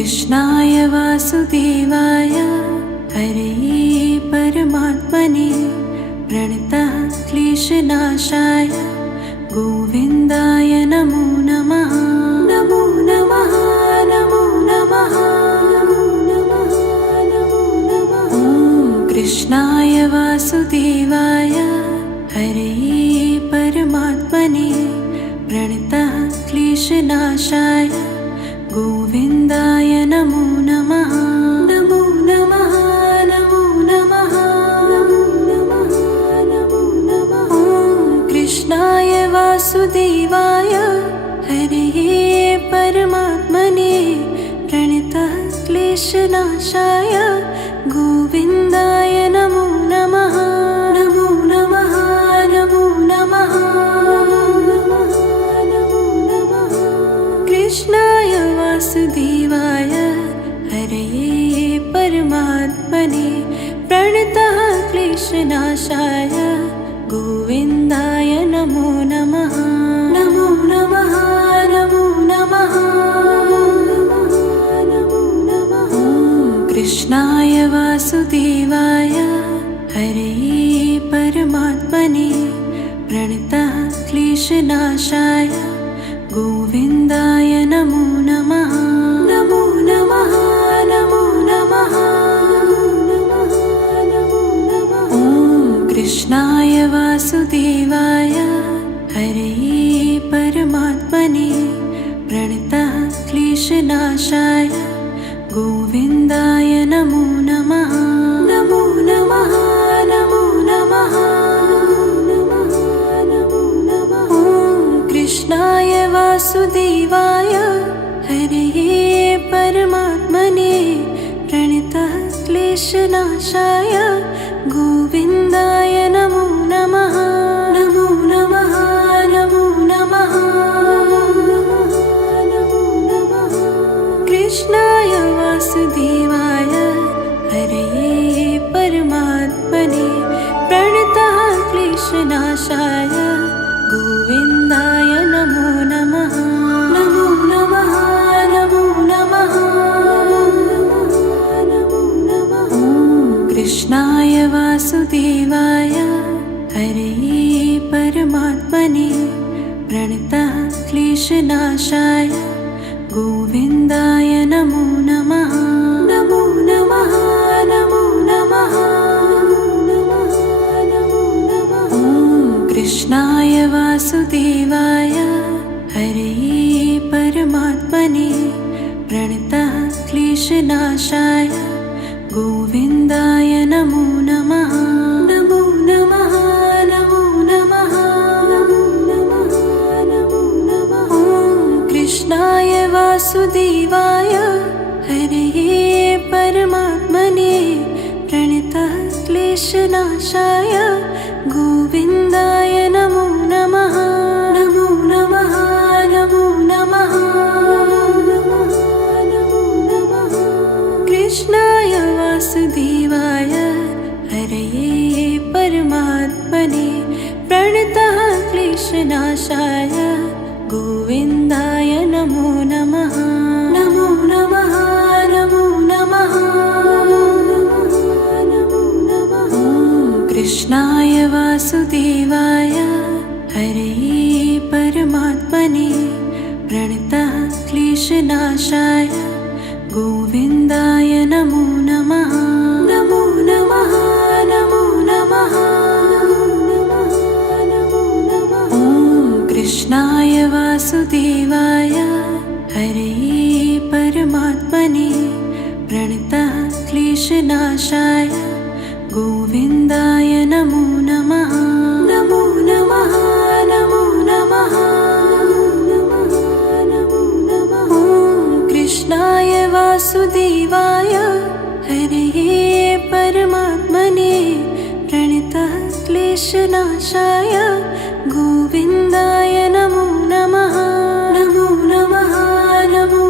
कृष्णाय वासुदेवाय हरये परमात्मने प्रणतः क्लेशनाशाय गोविन्दाय नमो नमः। नमो नमः नमो नमः नमो नमः नमो नमः। कृष्णाय वासुदेवाय हरये परमात्मने प्रणतः क्लेशनाशाय गोविन्दाय नमो नमः। नमो नमः नमो नमः नमो नमः नमो नमः। कृष्णाय वासुदेवाय हरये परमात्मने प्रणतः क्लेशनाशाय गोविन्दाय नमो नमः। नमो नमः नमो नमः नमो नमः नमो नमः। कृष्णाय वासुदेवाय हरये परमात्मने प्रणतः क्लेशनाशाय गोविन्दाय नमो नमः। नमो नमः नमो नमः नमो नमः। कृष्णाय वासुदेवाय हरये परमात्मने प्रणतः क्लेशनाशाय गोविन्दाय नमो नमः। नमो नमः नमो नमः नमो नमः। कृष्णाय वासुदेवाय हरये परमात्मने प्रणतः क्लेशनाशाय गोविन्दाय नमो नमः। नमो नमः नमो नमः नमो नमः। कृष्णाय वासुदेवाय हरये परमात्मने प्रणतः क्लेशनाशाय गोविन्दाय नमो नमः। नमो नमः नमो नमः नमो नमः। कृष्णाय वासुदेवाय हरये परमात्मने प्रणतः क्लेशनाशाय गोविन्दाय नमो नमः। नमो नमः नमो नमः नमो नमः। कृष्णाय वासुदेवाय हरये परमात्मने प्रणतः क्लेशनाशाय गोविन्दाय नमो नमः। नमो नमः नमो नमः नमो नमः। कृष्णाय वासुदेवाय हरये परमात्मने प्रणतः क्लेशनाशाय गोविन्दाय नमो नमः। नमो नमः नमो नमः नमो नमः नमो नमः। कृष्णाय वासुदेवाय हरये परमात्मने प्रणतः क्लेशनाशाय गोविन्दाय नमो नमः। नमो नमः नमो नमः नमो नमः। कृष्णाय वासुदेवाय हरये परमात्मने प्रणतः क्लेशनाशाय गोविन्दाय नमो नमः। नमो नमः नमो नमः नमो नमः। कृष्णाय वासुदेवाय हरये परमात्मने प्रणतः क्लेशनाशाय गोविन्दाय नमो नमः। नमो नमः नमो नमः नमो नमः। कृष्णाय वासुदेवाय हरये परमात्मने प्रणतः क्लेशनाशाय गोविन्दाय नमो नमः। नमो नमः नमो नमः नमो नमः। कृष्णाय वासुदेवाय हरये परमात्मने प्रणतः क्लेशनाशाय गोविन्दाय नमो नमः। नमो नमः नमो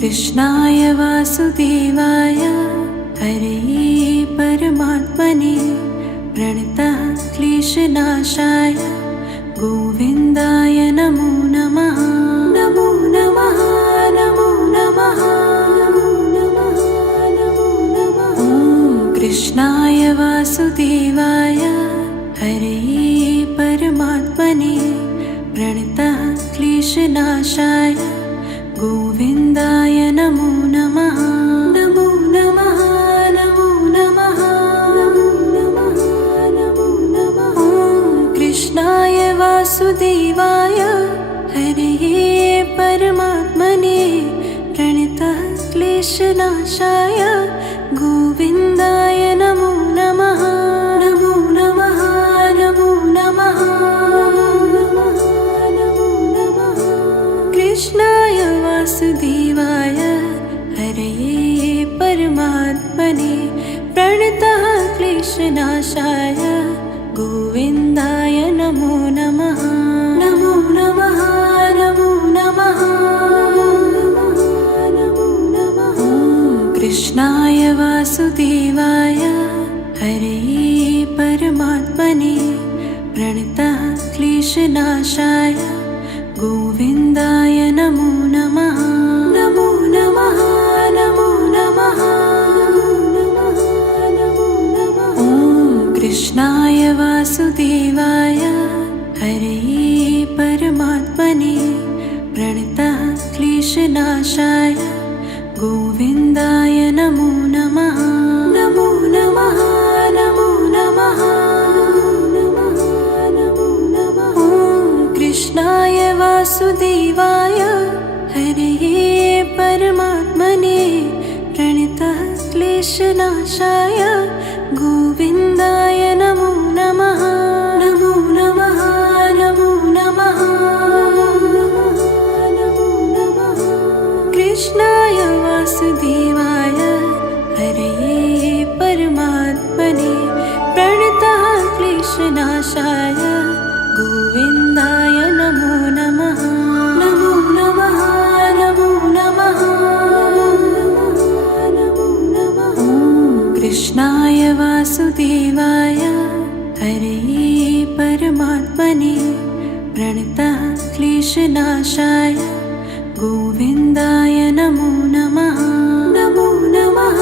कृष्णाय वासुदेवाय हरे परमात्मने प्रणतः क्लेशनाशाय गोविन्दाय नमो नमः। नमो नमः नमो नमः नमो नमः। कृष्णाय वासुदेवाय हरे परमात्मने प्रणतः क्लेशनाशाय गोविन्दाय नमो नमः। नमो नमः नमो नमः नमो नमः। कृष्णाय वासुदेवाय हरे परमात्मने प्रणतः क्लेशनाशाय गोविन्दाय नमो नमः। नमो नमः नमो नमः नमो नमः। कृष्णाय वासुदेवाय हरे परमात्मने प्रणतः क्लेशनाशाय गोविन्दाय नमो नमः। नमो नमः नमो नमः नमो नमः। कृष्णाय वासुदेवाय हरे परमात्मने प्रणतः क्लेशनाशाय गोविन्दाय नमो नमः। नमो नमः नमो नमः नमो नमः। कृष्णाय वासुदेवाय हरे परमात्मने प्रणतः क्लेशनाशाय गोविन्दाय नमो नमः। नमो नमः नमो नमः नमो नमः। कृष्णाय वासुदेवाय हरे परमात्मने प्रणतः क्लेशनाशाय गोविन्दाय नमो नमः। नमो नमः नमो नमः नमो नमः। कृष्णाय वासुदेवाय हरे परमात्मने प्रणतः क्लेशनाशाय गोविन्दाय नमो नमः। नमो नमः नमो नमः नमो नमः। कृष्णाय वासुदेवाय हरे परमात्मने प्रणतः क्लेशनाशाय गोविन्दाय नमो नमः। नमो नमः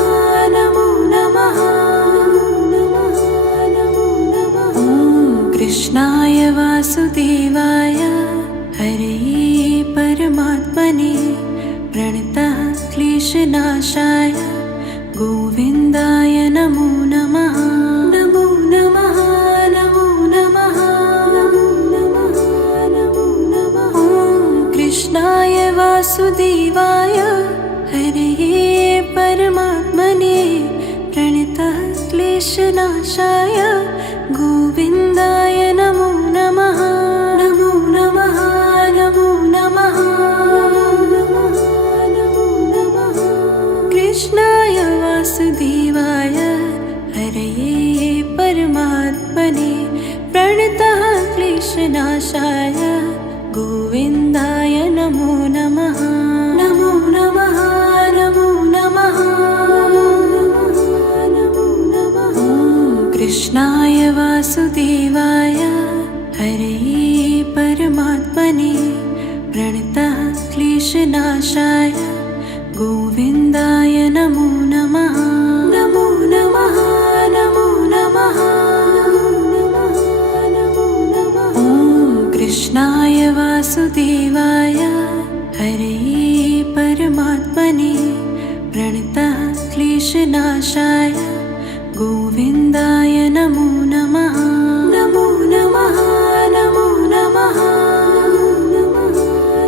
नमो नमः नमो नमः। कृष्णाय वासुदेवाय हरे परमात्मने प्रणतः क्लेशनाशाय गोविन्दाय नमो नमः। नमो नमः नमो नमः नमो नमः। कृष्णाय वासुदेवाय हरे परमात्मने प्रणतः क्लेशनाशाय गोविन्दाय नमो नमः। नमो नमः नमो नमः नमो नमः। कृष्णाय वासुदेवाय हरे परमात्मने प्रणतः क्लेशनाशाय गोविन्दाय नमो नमः। नमो नमः नमो नमः नमो नमः। कृष्णाय वासुदेवाय हरे परमात्मने प्रणतः क्लेशनाशाय गोविन्दाय नमो नमः। नमो नमः नमो नमः नमो नमः। कृष्णाय वासुदेवाय हरे परमात्मने प्रणतः क्लेशनाशाय गोविन्दाय नमो नमः। नमो नमः नमो नमः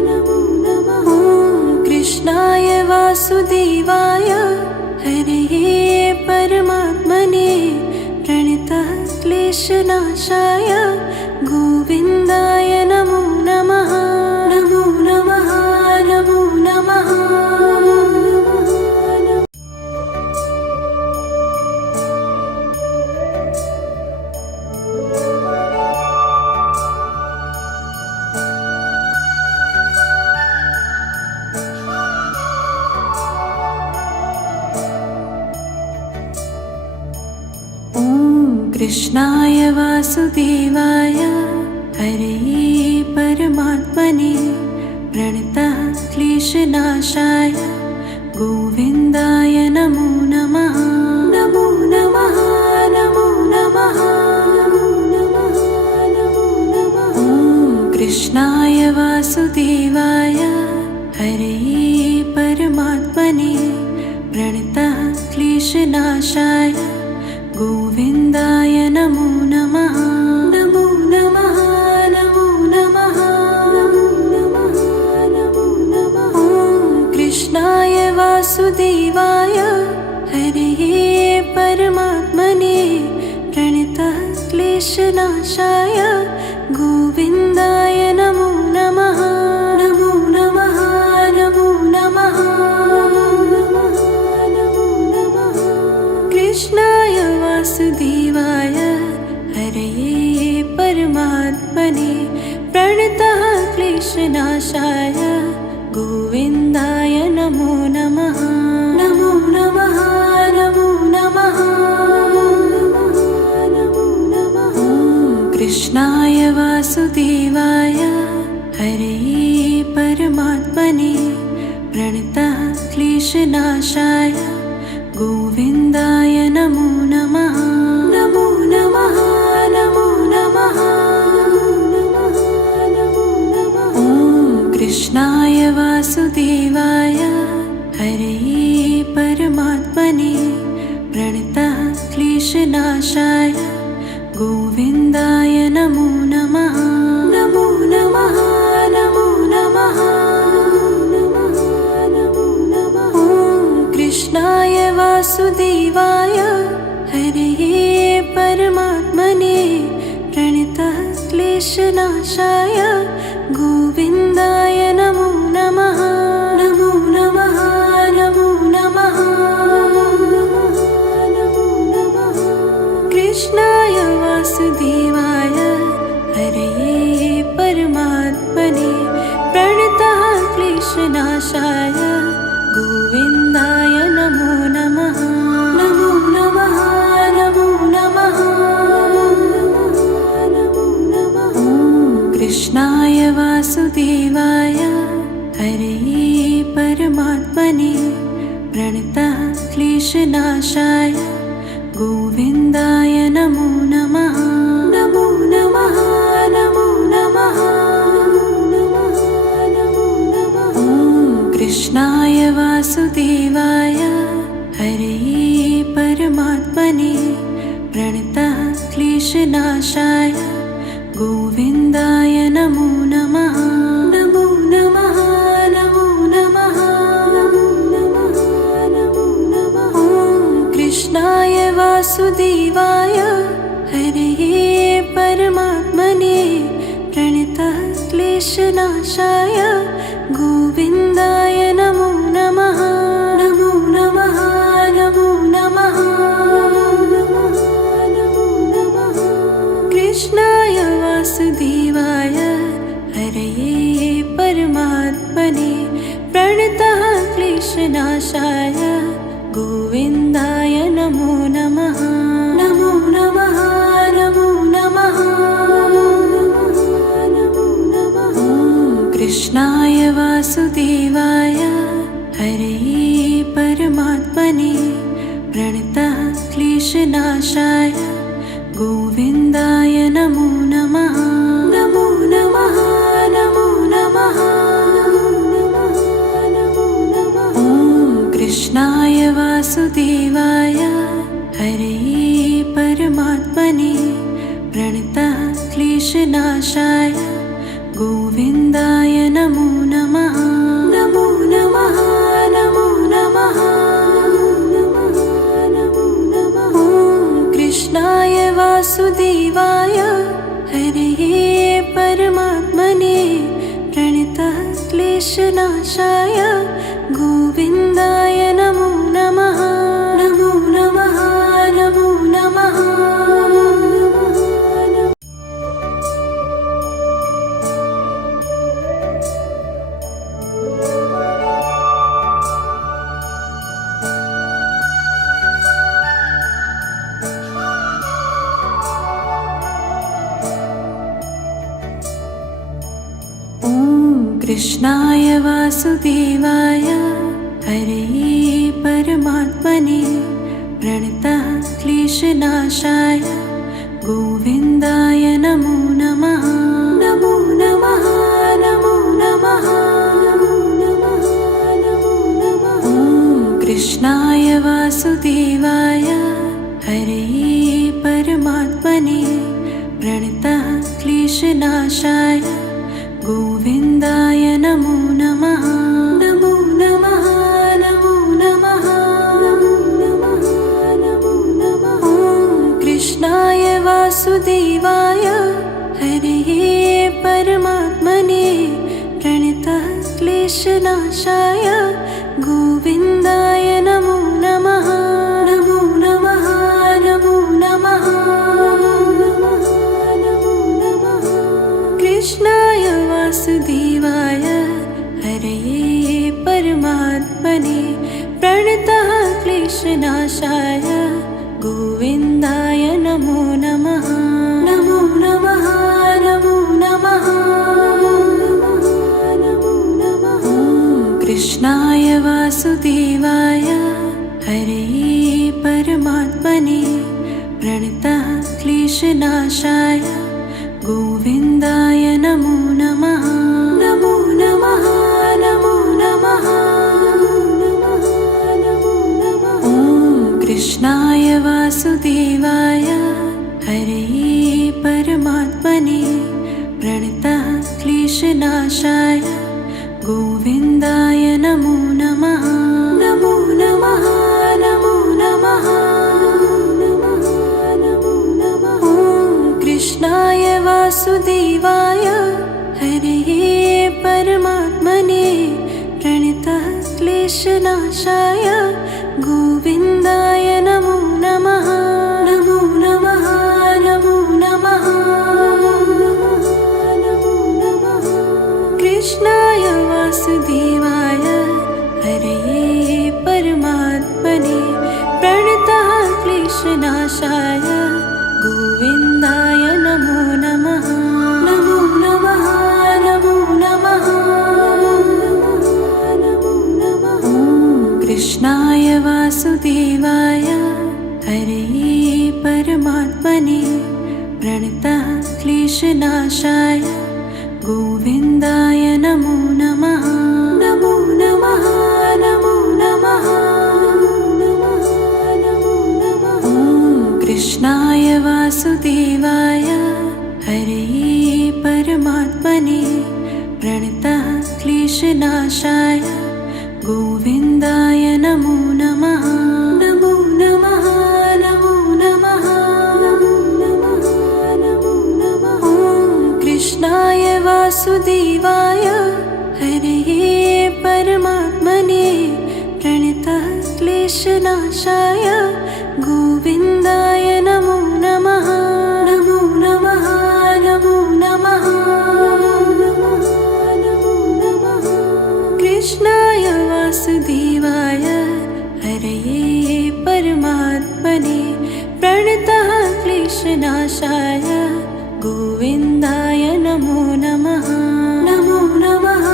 नमो नमः। कृष्णाय वासुदेवाय हरे परमात्मने प्रणतः क्लेशनाशाय गोविन्दाय नमो नमः। नमो नमः नमो नमः। वासुदेवाय हरे परमात्मने प्रणतः क्लेशनाशाय गोविन्दाय नमो नमः। नमो नमः नमो नमः नमो नमः नमो नमः। कृष्णाय वासुदेवाय हरे परमात्मने प्रणतः क्लेशनाशाय गोविन्दाय नमो नमः। नमो नमः नमो नमः नमो नमः नमो नमः। कृष्णाय वासुदेवाय हरे परमात्मने प्रणतः क्लेशनाशाय गोविन्दाय नमो नमः। नमो नमः नमो नमः नमो नमः। कृष्णाय वासुदेवाय हरे परमात्मने प्रणतः क्लेशनाशाय गोविन्दाय नमो नमः। नमो नमः नमो नमः नमो नमः। कृष्णाय वासुदेवाय हरे परमात्मने प्रणतः क्लेशनाशाय गोविन्दाय नमो नमः। नमो नमः नमो नमः नमो नमः। कृष्णाय वासुदेवाय हरे परमात्मने प्रणतः क्लेशनाशाय गोविन्दाय नमो नमः। नमो नमः नमो नमः नमो नमः। कृष्णाय वासुदेवाय हरे परमात्मने प्रणतः क्लेशनाशाय गोविन्दाय नमो नमः। नमो नमः नमो नमः नमो नमः। कृष्णाय वासुदेवाय हरे परमात्मने प्रणतः क्लेशनाशाय गोविन्दाय नमो नमः। नमो नमः नमो नमः नमो नमः। कृष्णाय वासुदेवाय हरे परमात्मने प्रणतः क्लेशनाशाय गोविन्दाय नमो नमः। नमो नमः नमो नमः नमो नमः। कृष्णाय वासुदेवाय हरे परमात्मने प्रणतः क्लेशनाशाय गोविन्दाय नमो नमः। नमो नमः नमो नमः नमो नमः। कृष्णाय वासुदेवाय हरे परमात्मने प्रणतः क्लेशनाशाय गोविन्दाय नमो नमः। नमो नमः नमो नमः नमो नमः। कृष्णाय वासुदेवाय हरे परमात्मने प्रणतः क्लेशनाशाय गोविन्दाय नमो नमः। नमो नमः नमो नमः नमो नमः। कृष्णाय वासुदेवाय हरे परमात्मने प्रणतः क्लेशनाशाय गोविन्दाय नमो नमः। नमो नमः नमो नमः नमो नमः। कृष्णाय वासुदेवाय हरे परमात्मने प्रणतः क्लेशनाशाय गोविन्दाय नमो नमः। नमो नमः नमो नमः नमो नमः। कृष्णाय वासुदेवाय हरे परमात्मने प्रणतः क्लेशनाशाय गोविन्दाय नमो नमः। नमो नमः नमो नमः। कृष्णाय वासुदेवाय हरे परमात्मने प्रणतः क्लेशनाशाय गोविन्दाय नमो नमः। नमो नमः नमो नमः नमो नमः नमो नमः। कृष्णाय वासुदेवाय हरे परमात्मने प्रणतः क्लेशनाशाय गोविन्दाय नमो नमः। नमो नमः नमो नमः नमो नमः नमो नमः। कृष्णाय वासुदेवाय हरे परमात्मने प्रणतः क्लेशनाशाय गोविन्दाय नमो नमः। नमो नमः नमो नमः नमो नमः। कृष्णाय वासुदेवाय हरे परमात्मने प्रणतः क्लेशनाशाय गोविन्दाय नमो नमः। नमो नमः नमो नमः नमो नमः। कृष्णाय वासुदेवाय हरे परमात्मने प्रणतः क्लेशनाशाय गोविन्दाय नमो नमः। नमो नमः नमो नमः नमो नमः। कृष्णाय वासुदेवाय हरे परमात्मने प्रणतः क्लेशनाशाय गोविन्दाय नमो नमः। नमो नमः नमो नमः नमो नमः। कृष्णाय वासुदेवाय हरे परमात्मने प्रणतः क्लेशनाशाय गोविन्दाय नमो नमः। नमो नमः नमो नमः नमो नमः। कृष्णाय वासुदेवाय हरे परमात्मने प्रणतः क्लेशनाशाय गोविन्दाय नमो नमः। नमो नमः नमो नमः नमो नमः। कृष्णाय वासुदेवाय हरे परमात्मने प्रणतः क्लेशनाशाय गोविन्दाय नमो नमः। नमो नमः नमो नमः नमो नमः। कृष्णाय वासुदेवाय हरे परमात्मने प्रणतः क्लेशनाशाय गोविन्दाय नमो नमः। नमो नमः नमो नमः नमो नमः। कृष्णाय वासुदेवाय हरे परमात्मने प्रणतः क्लेशनाशाय गोविन्दाय नमो नमः। नमो नमः नमो नमः नमो नमः। कृष्णाय वासुदेवाय हरे परमात्मने प्रणतः क्लेशनाशाय गोविन्दाय नमो नमः। नमो नमः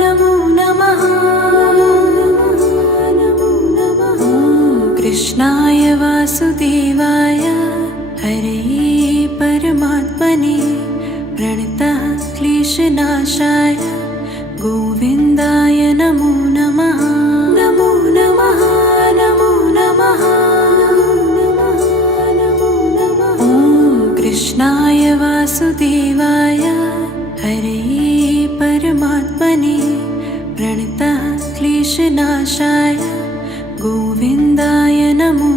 नमो नमः नमो नमः। कृष्णाय वासुदेवाय हरे परमात्मने प्रणतः क्लेशनाशाय गोविन्दाय नमो नमः। नमो नमः नमो नमः नमो नमः। कृष्णाय वासुदेवाय हरे परमात्मने प्रणतः क्लेशनाशाय गोविन्दाय नमो